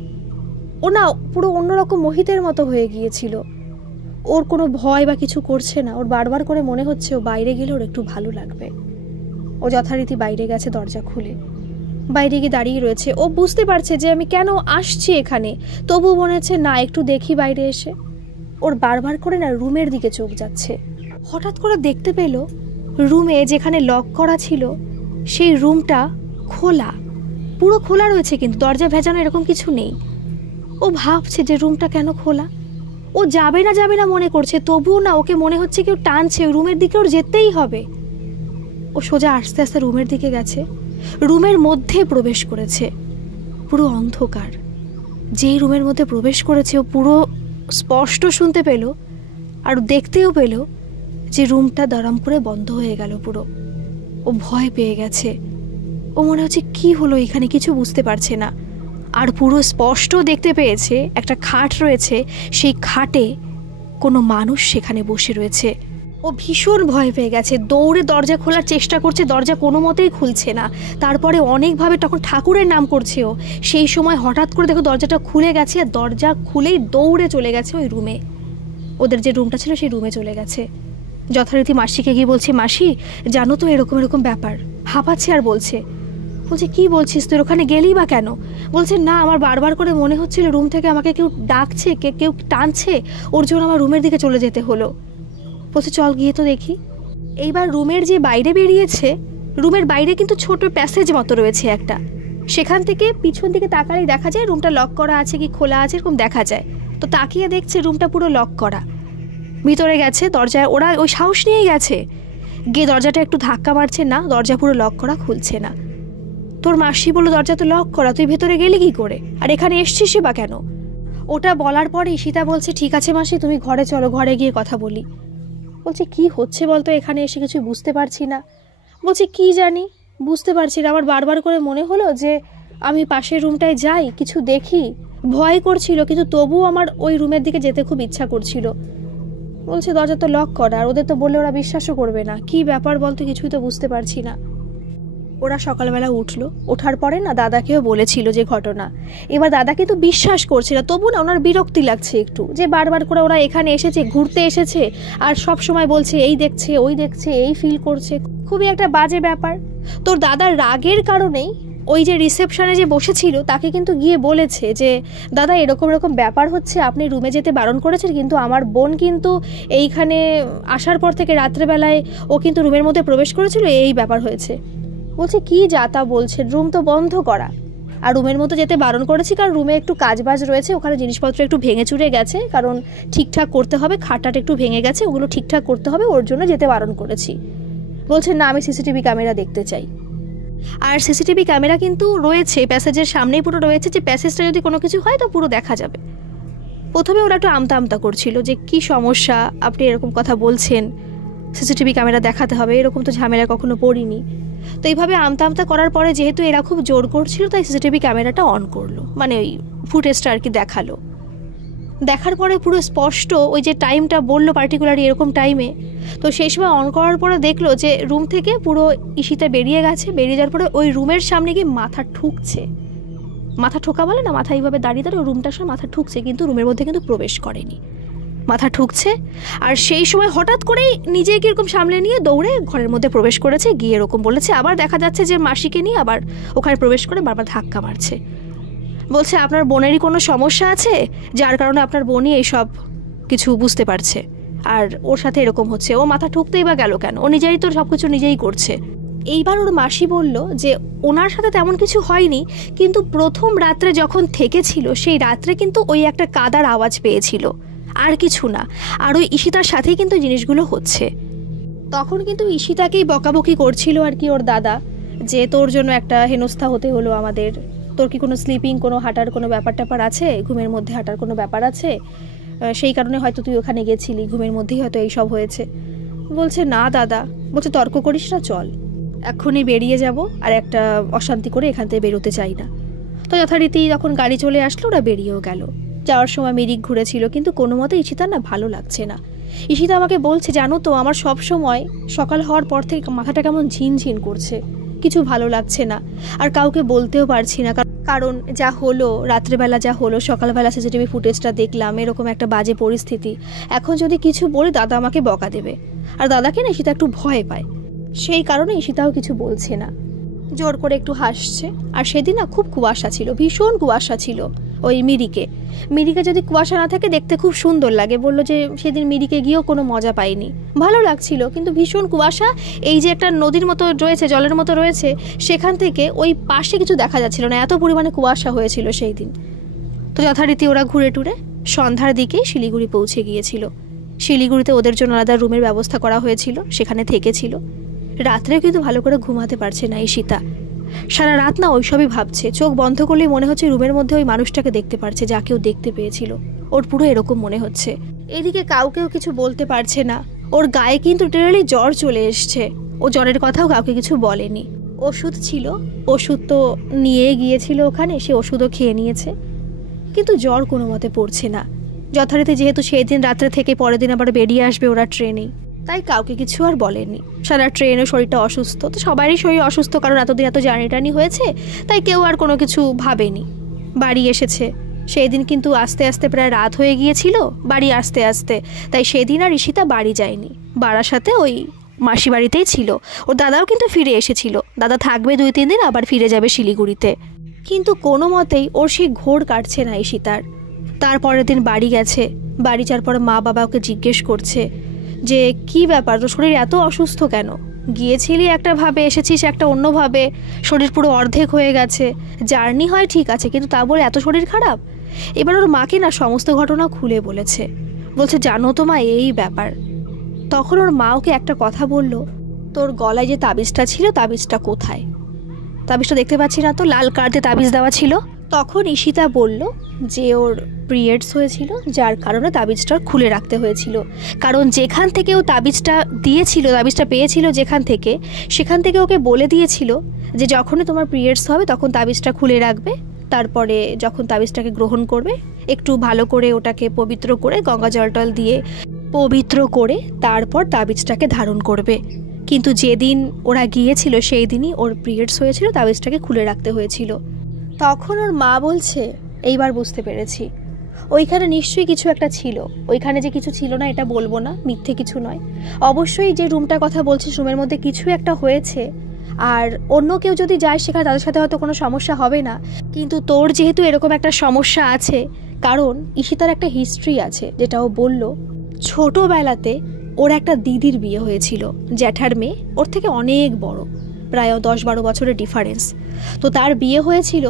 ও না পুরো অন্যরকম মোহিতের মতো হয়ে গিয়েছিল, ওর কোনো ভয় বা কিছু করছে না, ওর বারবার করে মনে হচ্ছে ও বাইরে গেলে ওর একটু ভালো লাগবে। ও যথারীতি বাইরে গেছে, দরজা খুলে বাইরে গিয়ে দাঁড়িয়ে রয়েছে। ও বুঝতে পারছে যে আমি কেন আসছি এখানে, তবু মনে হচ্ছে না একটু দেখি বাইরে এসে। ওর বারবার করে না রুমের দিকে চোখ যাচ্ছে। হঠাৎ করে দেখতে পেল রুমে যেখানে লক করা ছিল সেই রুমটা খোলা, পুরো খোলা রয়েছে, কিন্তু দরজা ভেজানো এরকম কিছু নেই। ও ভাবছে যে রুমটা কেন খোলা, ও যাবে না মনে করছে, তবুও না ওকে মনে হচ্ছে কেউ টানছে, রুমের দিকে ওর যেতেই হবে। ও সোজা আস্তে আস্তে রুমের দিকে গেছে, রুমের মধ্যে প্রবেশ করেছে, পুরো অন্ধকার। যেই রুমের মধ্যে প্রবেশ করেছে ও পুরো স্পষ্ট শুনতে পেল আর দেখতেও পেল যে রুমটা দাঁড়াম করে বন্ধ হয়ে গেল পুরো। ও ভয় পেয়ে গেছে, ও মনে হচ্ছে কি হলো এখানে, কিছু বুঝতে পারছে না। আর পুরো স্পষ্ট দেখতে পেয়েছে একটা খাট রয়েছে, সেই খাটে কোনো মানুষ সেখানে বসে রয়েছে। ও ভীষণ ভয় পেয়ে গেছে, দৌড়ে দরজা খোলার চেষ্টা করছে, দরজা কোনো মতেই খুলছে না। তারপরে অনেকভাবে তখন ঠাকুরের নাম করছে ও। সেই সময় হঠাৎ করে দেখো দরজাটা খুলে গেছে, আর দরজা খুলেই দৌড়ে চলে গেছে ওই রুমে, ওদের যে রুমটা ছিল সেই রুমে চলে গেছে। যথারীতি মাসিকে গিয়ে বলছে, মাসি জানো তো এরকম এরকম ব্যাপার। হাঁপাচ্ছে আর বলছে কি বলছিস তুই, ওখানে গেলি বা কেন? বলছে না, আমার বারবার করে মনে হচ্ছিল রুম থেকে আমাকে কেউ ডাকছে, কেউ টানছে, ওর জন্য আমার রুমের দিকে চলে যেতে হলো। বলছে চল গিয়ে তো দেখি। এইবার রুমের যে বাইরে বেরিয়েছে, রুমের বাইরে কিন্তু ছোট প্যাসেজ মতো রয়েছে একটা, সেখান থেকে পিছন দিকে তাকালেই দেখা যায় রুমটা লক করা আছে কি খোলা আছে এরকম দেখা যায়। তো তাকিয়ে দেখছে রুমটা পুরো লক করা। ভিতরে গেছে, দরজায় ওরা ওই সাহস নিয়েই গেছে, গিয়ে দরজাটা একটু ধাক্কা মারছে, না দরজা পুরো লক করা, খুলছে না। তোর মাসি বললো দরজা তো লক করা, তুই ভেতরে গেলি কি করে, আর এখানে এসছিস বা কেন? ওটা বলার পরে ঈশিতা বলছে ঠিক আছে মাসি, তুমি ঘরে চলো, ঘরে গিয়ে কথা বলি। বলছে কি হচ্ছে বলতো, এখানে এসে কিছু বুঝতে পারছি না। বলছে কি জানি, বুঝতে পারছি না, আমার বারবার করে মনে হলো যে আমি পাশের রুমটায় যাই, কিছু দেখি, ভয় করছিল, কিন্তু তবুও আমার ওই রুমের দিকে যেতে খুব ইচ্ছা করছিল। বলছে দরজা তো লক করা, আর ওদের তো বললে ওরা বিশ্বাসও করবে না, কি ব্যাপার বলতো, কিছুই তো বুঝতে পারছি না। ওরা সকালবেলা উঠলো, ওঠার পরে না দাদাকেও বলেছিল যে ঘটনা। এবার দাদা কিন্তু বিশ্বাস করছিল, তবু না ওনার বিরক্তি লাগছে একটু, যে বারবার করে ওরা এখানে এসেছে, ঘুরতে এসেছে, আর সব সময় বলছে এই দেখছে ওই দেখছে, এই ফিল করছে, খুবই একটা বাজে ব্যাপার। তোর দাদার রাগের কারণেই ওই যে রিসেপশনে যে বসেছিল তাকে কিন্তু গিয়ে বলেছে যে দাদা এরকম এরকম ব্যাপার হচ্ছে, আপনি রুমে যেতে বারণ করেছেন, কিন্তু আমার বোন কিন্তু এইখানে আসার পর থেকে রাত্রেবেলায় ও কিন্তু রুমের মধ্যে প্রবেশ করেছিল, এই ব্যাপার হয়েছে। বলছে কি যা তা বলছে, রুম তো বন্ধ করা, আর রুমের মতো যেতে বারণ করেছি কারণ রুমে একটু কাজবাজ রয়েছে, ওখানে জিনিসপত্র একটু ভেঙে চুরে গেছে, কারণ ঠিকঠাক করতে হবে, খাটটাট একটু ভেঙে গেছে, ওগুলো ঠিকঠাক করতে হবে, ওর জন্য যেতে বারণ করেছি। বলছে না আমি সিসিটিভি ক্যামেরা দেখতে চাই। আর সিসিটিভি ক্যামেরা কিন্তু রয়েছে প্যাসেজের সামনেই পুরো রয়েছে, যে প্যাসেজটা যদি কোনো কিছু হয় তো পুরো দেখা যাবে। প্রথমে ওরা একটু আমতা আমতা করছিল যে কি সমস্যা, আপনি এরকম কথা বলছেন, সিসিটিভি ক্যামেরা দেখাতে হবে, এরকম তো ঝামেলা কখনো পড়িনি। তো এইভাবে আমতা আমতা করার পরে যেহেতু এরা খুব জোর করছিল, তাই সিসিটিভি ক্যামেরাটা অন করলো, মানে ওই ফুটেজটা আর কি দেখালো। দেখার পরে পুরো স্পষ্ট ওই যে টাইমটা বললো পার্টিকুলারলি এরকম টাইমে, তো সেই সময় অন করার পরে দেখলো যে রুম থেকে পুরো ঈশিতা বেরিয়ে গেছে, বেরিয়ে যাওয়ার পরে ওই রুমের সামনে গিয়ে মাথা ঠুকছে, মাথা ঠোকা বলে না, মাথা এইভাবে দাঁড়িয়ে দাঁড়িয়ে ওই রুমটার সামনে মাথা ঠুকছে, কিন্তু রুমের মধ্যে কিন্তু প্রবেশ করেনি, মাথা ঠুকছে। আর সেই সময় হঠাৎ করেই নিজেকে এরকম সামলে নিয়ে দৌড়ে ঘরের মধ্যে প্রবেশ করেছে, গিয়ে এরকম বলেছে। আবার দেখা যাচ্ছে যে মাসিকে নিয়ে আবার ওখানে প্রবেশ করে বারবার ধাক্কা মারছে। বলছে আপনার বোনেরই কোনো সমস্যা আছে, যার কারণে আপনার বোনই এইসব কিছু বুঝতে পারছে, আর ওর সাথে এরকম হচ্ছে, ও মাথা ঠুকতেই বা গেল কেন, ও নিজেই তো সব কিছু নিজেই করছে। এইবার ওর মাসি বলল যে ওনার সাথে তেমন কিছু হয়নি, কিন্তু প্রথম রাত্রে যখন থেকেছিল সেই রাত্রে কিন্তু ওই একটা কাদার আওয়াজ পেয়েছিল, আর কিছু না। আর ওই ঈশিতার সাথেই কিন্তু জিনিসগুলো হচ্ছে। তখন কিন্তু ঈশিতাকেই বকাবকি করছিল আর কি ওর দাদা, যে তোর জন্য একটা হেনস্থা হতে হলো আমাদের, তোর কি কোনো স্লিপিং, কোনো হাঁটার কোনো ব্যাপার ট্যাপার আছে, ঘুমের মধ্যে হাঁটার কোনো ব্যাপার আছে, সেই কারণে হয়তো তুই ওখানে গেছিলি, ঘুমের মধ্যেই হয়তো এইসব হয়েছে। বলছে না দাদা, বলছে তর্ক করিস না, চল এক্ষুনি বেরিয়ে যাব, আর একটা অশান্তি করে এখান থেকে বেরোতে চাই না। তো যথারীতি যখন গাড়ি চলে আসলো ওরা বেরিয়েও গেল। যাওয়ার সময় মিরিক ঘুরেছিল, কিন্তু কোনো মতে ঈশিতার না ভালো লাগছে না। ঈশিতা আমাকে বলছে জানো তো, আমার সব সময় সকাল হওয়ার পর থেকে মাথাটা কেমন ঝিনঝিন করছে, কিছু ভালো লাগছে না, আর কাউকে বলতেও পারছি না, কারণ যা হলো রাত্রেবেলা, যা হলো সকালবেলা সিসিটিভি ফুটেজটা দেখলাম, এরকম একটা বাজে পরিস্থিতি, এখন যদি কিছু বলি দাদা আমাকে বকা দেবে, আর দাদাকে না ঈশিতা একটু ভয় পায়, সেই কারণে ঈশিতাও কিছু বলছে না, জোর করে একটু হাসছে। আর সেদিন না খুব কুয়াশা ছিল, ভীষণ কুয়াশা ছিল ওই মিরিকে যদি কুয়াশা না থাকে দেখতে খুব সুন্দর লাগে। বললো যে সেদিন মিরিকে গিয়েও কোনো মজা পাইনি, ভালো লাগছিল, কিন্তু ভীষণ কুয়াশা। এই যে একটা নদীর মতো রয়েছে, জলের মতো রয়েছে, সেখান থেকে ওই পাশে কিছু দেখা যাচ্ছিল না, এত পরিমাণে কুয়াশা হয়েছিল সেই দিন। তো যথারীতি ওরা ঘুরে টুরে সন্ধ্যার দিকে শিলিগুড়ি পৌঁছে গিয়েছিল। শিলিগুড়িতে ওদের জন্য আলাদা রুমের ব্যবস্থা করা হয়েছিল, সেখানে থেকেছিল। রাত্রেও কিন্তু ভালো করে ঘুমাতে পারছে না ঈশিতা, সারা রাত না ওইসবই ভাবছে, চোখ বন্ধ করলেই মনে হচ্ছে রুমের মধ্যে ওই মানুষটাকে দেখতে পারছে, যাকেও দেখতে পেয়েছিল, ওর পুরো এরকম মনে হচ্ছে। এদিকে কাউকেও কিছু বলতে পারছে না, ওর গায়ে কিন্তু টেরালি জ্বর চলে এসছে, ও জ্বরের কথাও কাউকে কিছু বলেনি। ওষুধ ছিল, ওষুধ তো নিয়ে গিয়েছিল ওখানে, সে ওষুধও খেয়ে নিয়েছে, কিন্তু জ্বর কোনো মতে পড়ছে না। যথারীতি যেহেতু সেই দিন রাত্রে থেকে পরের দিন আবার বেরিয়ে আসবে ওরা ট্রেনেই, তাই কাউকে কিছু আর বলেনি। সারা ট্রেনে শরীরটা অসুস্থ, তো সবারই শরীর অসুস্থ, কারণ এতদিন এত জার্নি টার্নি হয়েছে, তাই কেউ আর কোনো কিছু ভাবেনি। বাড়ি এসেছে সেই দিন, কিন্তু আস্তে আস্তে প্রায় রাত হয়ে গিয়েছিল বাড়ি আসতে আসতে, তাই সেদিন আর ঈশিতা বাড়ি যায়নি। বারাসাতে ওই মাসি বাড়িতেই ছিল। ওর দাদাও কিন্তু ফিরে এসেছিল, দাদা থাকবে 2-3 দিন, আবার ফিরে যাবে শিলিগুড়িতে। কিন্তু কোনো মতেই ওর সেই ঘোর কাটছে না ঈশিতার। তারপরের দিন বাড়ি গেছে, বাড়ি যাওয়ার পরে মা বাবা ওকে জিজ্ঞেস করছে যে কি ব্যাপার, তোর শরীর এত অসুস্থ কেন? গিয়েছিলি একটা ভাবে, এসেছিস একটা অন্যভাবে, শরীর পুরো অর্ধেক হয়ে গেছে, জার্নি হয় ঠিক আছে, কিন্তু তা বলে এত শরীর খারাপ? এবার ওর মাকে না সমস্ত ঘটনা খুলে বলছে জানো তো মা, এই ব্যাপার। তখন ওর মা ওকে একটা কথা বলল, তোর গলায় যে তাবিজটা ছিল, তাবিজটা কোথায়? তাবিজটা দেখতে পাচ্ছি না তো, লাল কার্ডে তাবিজ দেওয়া ছিল। তখন ঈশিতা বলল যে ওর পিরিয়ডস হয়েছিল, যার কারণে তাবিজটা খুলে রাখতে হয়েছিল। কারণ যেখান থেকে ও তাবিজটা দিয়েছিল, তাবিজটা পেয়েছিল যেখান থেকে, সেখান থেকে ওকে বলে দিয়েছিল যে যখনই তোমার পিরিয়ডস হবে তখন তাবিজটা খুলে রাখবে, তারপরে যখন তাবিজটাকে গ্রহণ করবে একটু ভালো করে ওটাকে পবিত্র করে গঙ্গা জল টল দিয়ে পবিত্র করে তারপর তাবিজটাকে ধারণ করবে। কিন্তু যেদিন ওরা গিয়েছিল সেই দিনই ওর পিরিয়ডস হয়েছিল, তাবিজটাকে খুলে রাখতে হয়েছিল। তখন ওর মা বলছে, এইবার বুঝতে পেরেছি, ওইখানে নিশ্চয়ই কিছু একটা ছিল। ওইখানে যে কিছু ছিল না এটা বলবো না, মিথ্যে কিছু নয়, অবশ্যই যে রুমটার কথা বলছিস রুমের মধ্যে কিছু একটা হয়েছে। আর অন্য কেউ যদি যায় সেখানে তাদের সাথে হয়তো কোনো সমস্যা হবে না, কিন্তু তোর যেহেতু এরকম একটা সমস্যা আছে, কারণ ঈশিতার একটা হিস্ট্রি আছে, যেটা ও বলল ছোটোবেলাতে ওর একটা দিদির বিয়ে হয়েছিল, জ্যাঠার মেয়ে, ওর থেকে অনেক বড়, প্রায় 10-12 বছরের ডিফারেন্স। তো তার বিয়ে হয়েছিল,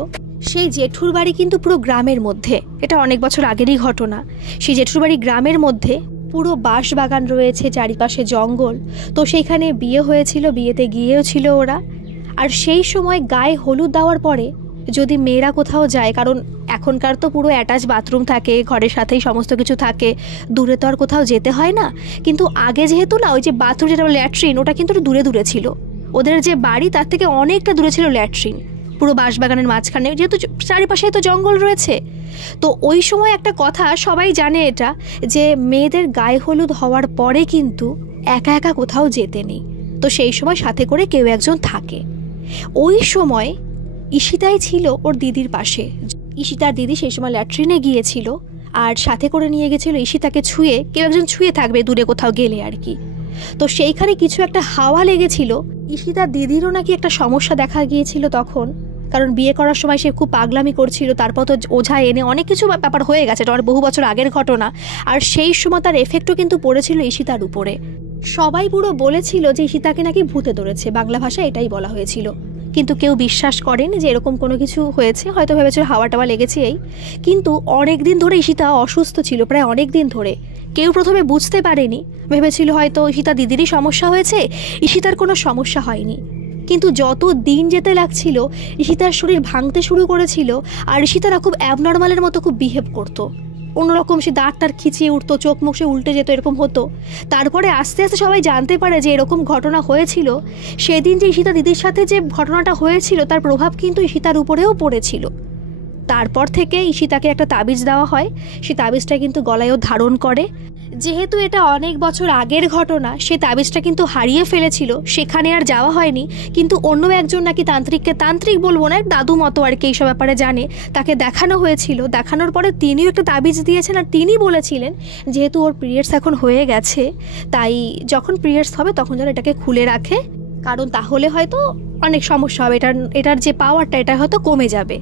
সেই জেঠুর বাড়ি কিন্তু পুরো গ্রামের মধ্যে, এটা অনেক বছর আগেরই ঘটনা। সেই জেঠুর বাড়ি গ্রামের মধ্যে, পুরো বাঁশ বাগান রয়েছে, চারিপাশে জঙ্গল। তো সেইখানে বিয়ে হয়েছিল, বিয়েতে গিয়েও ছিল ওরা। আর সেই সময় গায়ে হলুদ দেওয়ার পরে যদি মেয়েরা কোথাও যায়, কারণ এখনকার তো পুরো অ্যাটাচ বাথরুম থাকে, ঘরের সাথেই সমস্ত কিছু থাকে, দূরে তো আর কোথাও যেতে হয় না। কিন্তু আগে যেহেতু না, ওই যে বাথরুম যেটা ল্যাট্রিন, ওটা কিন্তু দূরে দূরে ছিল। ওদের যে বাড়ি তার থেকে অনেকটা দূরে ছিল ল্যাট্রিন, পুরো বাঁশবাগানের মাঝখানে, যেহেতু চারিপাশে তো জঙ্গল রয়েছে। তো ওই সময় একটা কথা সবাই জানে, এটা যে মেয়েদের গায়ে হলুদ হওয়ার পরে কিন্তু একা একা কোথাও যেতে নেই, তো সেই সময় সাথে করে কেউ একজন থাকে। ওই সময় ঈশিতাই ছিল ওর দিদির পাশে। ঈশিতার দিদি সেই সময় ল্যাট্রিনে গিয়েছিল, আর সাথে করে নিয়ে গেছিল ঈশিতাকে ছুঁয়ে, কেউ একজন ছুঁয়ে থাকবে দূরে কোথাও গেলে আর কি। তো সেইখানে কিছু একটা হাওয়া লেগেছিল। ঈশিতার দিদিরও নাকি একটা সমস্যা দেখা গিয়েছিল তখন, কারণ বিয়ে করার সময় সে খুব পাগলামি করছিল, তারপর তো ওঝা এনে অনেক কিছু ব্যাপার হয়ে গেছে, এটা বহু বছর আগের ঘটনা। আর সেই সময় তার এফেক্টও কিন্তু পড়েছিল ঈশিতার উপরে। সবাই পুরো বলেছিল যে ঈশিতাকে নাকি ভূতে ধরেছে, বাংলা ভাষায় এটাই বলা হয়েছিল। কিন্তু কেউ বিশ্বাস করেনি যে এরকম কোনো কিছু হয়েছে, হয়তো ভেবেছিল হাওয়া টাওয়া লেগেছে এই। কিন্তু অনেক দিন ধরে ঈশিতা অসুস্থ ছিল, প্রায় অনেক দিন ধরে। কেউ প্রথমে বুঝতে পারেনি, ভেবেছিল হয়তো ঈশিতা দিদিরই সমস্যা হয়েছে, ঈশিতার কোনো সমস্যা হয়নি। কিন্তু যত দিন যেতে লাগছিল ঈশিতার শরীর ভাঙতে শুরু করেছিল, আর ঈশিতারা খুব অ্যাবনর্মালের মতো খুব বিহেভ করতো, অন্যরকম সে দাঁতটার খিচিয়ে উঠতো, চোখ মুখ সে উল্টে যেত, এরকম হতো। তারপরে আস্তে আস্তে সবাই জানতে পারে যে এরকম ঘটনা হয়েছিল। সেদিন যে ঈশিতা দিদির সাথে যে ঘটনাটা হয়েছিল তার প্রভাব কিন্তু ঈশিতার উপরেও পড়েছিল। তারপর থেকে ঈশিতাকে একটা তাবিজ দেওয়া হয়, সেই তাবিজটা কিন্তু গলায়ও ধারণ করে। যেহেতু এটা অনেক বছর আগের ঘটনা, সে তাবিজটা কিন্তু হারিয়ে ফেলেছিল, সেখানে আর যাওয়া হয়নি। কিন্তু অন্য একজন নাকি তান্ত্রিককে, তান্ত্রিক বলবো না, দাদু মতো আর কি এইসব ব্যাপারে জানে, তাকে দেখানো হয়েছিল। দেখানোর পরে তিনিও একটা তাবিজ দিয়েছেন, আর তিনি বলেছিলেন যেহেতু ওর পিরিয়ডস এখন হয়ে গেছে, তাই যখন পিরিয়ডস হবে তখন যেন এটাকে খুলে রাখে, কারণ তাহলে হয়তো অনেক সমস্যা হবে, এটার যে পাওয়ারটা এটা হয়তো কমে যাবে।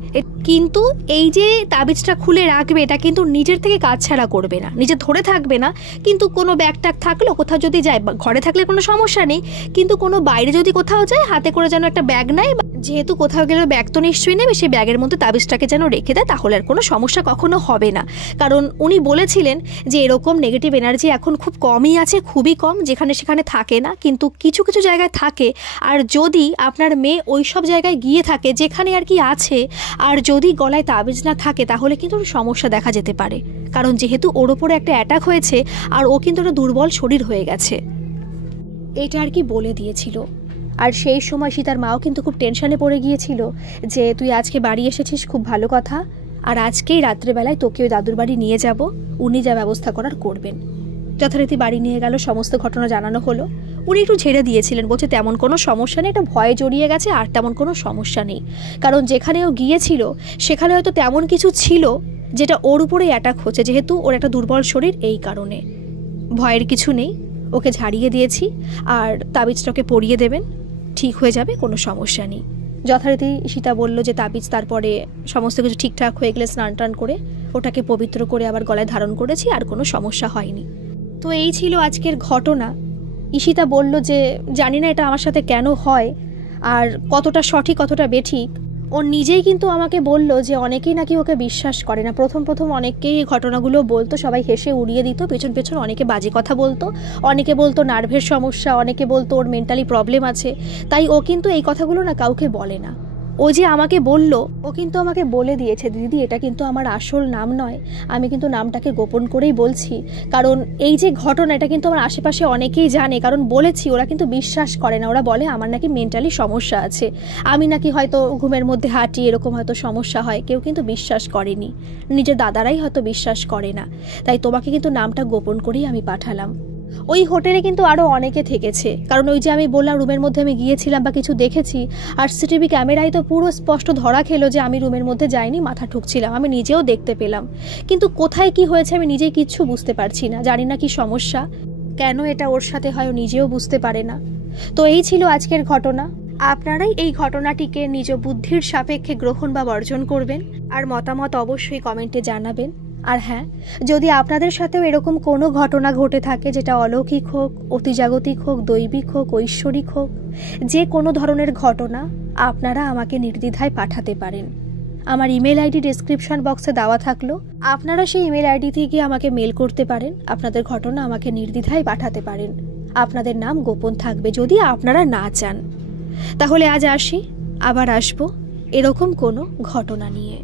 কিন্তু এই যে তাবিজটা খুলে রাখবে, এটা কিন্তু নিজের থেকে কাজ ছাড়া করবে না, নিজে ধরে থাকবে না। কিন্তু কোনো ব্যাগ ট্যাগ থাকলো, কোথাও যদি যায়, ঘরে থাকলে কোনো সমস্যা নেই, কিন্তু কোনো বাইরে যদি কোথাও যায় হাতে করে যেন একটা ব্যাগ নেয়, যেহেতু কোথাও গেলে ব্যাগ তো নিশ্চয়ই নেবে, সেই ব্যাগের মধ্যে তাবিজটাকে যেন রেখে দেয়, তাহলে আর কোনো সমস্যা কখনো হবে না। কারণ উনি বলেছিলেন যে এরকম নেগেটিভ এনার্জি এখন খুব কমই আছে, খুবই কম, যেখানে সেখানে থাকে না, কিন্তু কিছু কিছু জায়গায় থাকে। আর যদি আপনার মেয়ে ওই সব জায়গায় গিয়ে থাকে যেখানে আর কি আছে, আর যদি গলায় তাবিজ না থাকে, তাহলে কিন্তু সমস্যা দেখা যেতে পারে। কারণ যেহেতু ওর ওপরে একটা অ্যাটাক হয়েছে, আর ও কিন্তু একটা দুর্বল শরীর হয়ে গেছে, এটা আর কি বলে দিয়েছিল। আর সেই সময় সীতার মাও কিন্তু খুব টেনশনে পড়ে গিয়েছিল যে তুই আজকে বাড়ি এসেছিস, খুব ভালো কথা, আর আজকেই রাত্রেবেলায় তোকে ওই দাদুর বাড়ি নিয়ে যাব, উনি যা ব্যবস্থা করার করবেন। যথারীতি বাড়ি নিয়ে গেল, সমস্ত ঘটনা জানানো হলো। উনি একটু ঝেড়ে দিয়েছিলেন, বলছে তেমন কোনো সমস্যা নেই, এটা ভয়ে জড়িয়ে গেছে, আর তেমন কোনো সমস্যা নেই। কারণ যেখানে ও গিয়েছিল সেখানে হয়তো তেমন কিছু ছিল যেটা ওর উপরেই অ্যাটাক হচ্ছে, যেহেতু ওর একটা দুর্বল শরীর, এই কারণে। ভয়ের কিছু নেই, ওকে ঝাড়িয়ে দিয়েছি, আর তাবিজটাকে পরিয়ে দেবেন, ঠিক হয়ে যাবে, কোনো সমস্যা নেই। যথারীতি সীতা বলল যে তাবিজ তারপরে সমস্ত কিছু ঠিকঠাক হয়ে গেলে স্নান টান করে ওটাকে পবিত্র করে আবার গলায় ধারণ করেছি, আর কোনো সমস্যা হয়নি। তো এই ছিল আজকের ঘটনা। ঈশিতা বলল যে জানি না এটা আমার সাথে কেন হয়, আর কতটা সঠিক কতটা বেঠিক। ও নিজেই কিন্তু আমাকে বলল যে অনেকেই নাকি ওকে বিশ্বাস করে না। প্রথম অনেকেই এই ঘটনাগুলো বলতো, সবাই হেসে উড়িয়ে দিত, পেছন অনেকে বাজে কথা বলতো, অনেকে বলতো নার্ভের সমস্যা, অনেকে বলতো ওর মেন্টালি প্রবলেম আছে। তাই ও কিন্তু এই কথাগুলো না কাউকে বলে না। ও যে আমাকে বলল, ও কিন্তু আমাকে বলে দিয়েছে, দিদি এটা কিন্তু আমার আসল নাম নয়, আমি কিন্তু নামটাকে গোপন করেই বলছি, কারণ এই যে ঘটনা এটা কিন্তু আমার আশেপাশে অনেকেই জানে, কারণ বলেছি, ওরা কিন্তু বিশ্বাস করে না। ওরা বলে আমার নাকি মেন্টালি সমস্যা আছে, আমি নাকি হয়তো ঘুমের মধ্যে হাঁটি, এরকম হয়তো সমস্যা হয়। কেউ কিন্তু বিশ্বাস করেনি, নিজের দাদারাই হয়তো বিশ্বাস করে না। তাই তোমাকে কিন্তু নামটা গোপন করেই আমি পাঠালাম। ওই হোটেলে কিন্তু আরও অনেকে থেকেছে, কারণ ওই যে আমি বললাম রুমের মধ্যে আমি গিয়েছিলাম বা কিছু দেখেছি, আর সিসিটিভি ক্যামেরায় তো পুরো স্পষ্ট ধরা খেলো যে আমি রুমের মধ্যে যাইনি, মাথা ঠুকছিলাম, আমি নিজেও দেখতে পেলাম। কিন্তু কোথায় কি হয়েছে আমি নিজেই কিচ্ছু বুঝতে পারছি না, জানি না কি সমস্যা, কেন এটা ওর সাথে হয়, ও নিজেও বুঝতে পারে না। তো এই ছিল আজকের ঘটনা। আপনারাই এই ঘটনাটিকে নিজ বুদ্ধির সাপেক্ষে গ্রহণ বা বর্জন করবেন, আর মতামত অবশ্যই কমেন্টে জানাবেন। আর হ্যাঁ, যদি আপনাদের সাথেও এরকম কোনো ঘটনা ঘটে থাকে, যেটা অলৌকিক হোক, অতিজাগতিক হোক, দৈবিক হোক, ঐশ্বরিক হোক, যে কোনো ধরনের ঘটনা, আপনারা আমাকে নির্দ্বিধায় পাঠাতে পারেন। আমার ইমেল আইডি ডেসক্রিপশন বক্সে দেওয়া থাকলো, আপনারা সেই ইমেল আইডি থেকে আমাকে মেল করতে পারেন, আপনাদের ঘটনা আমাকে নির্দ্বিধায় পাঠাতে পারেন। আপনাদের নাম গোপন থাকবে যদি আপনারা না চান। তাহলে আজ আসি, আবার আসবো এরকম কোনো ঘটনা নিয়ে।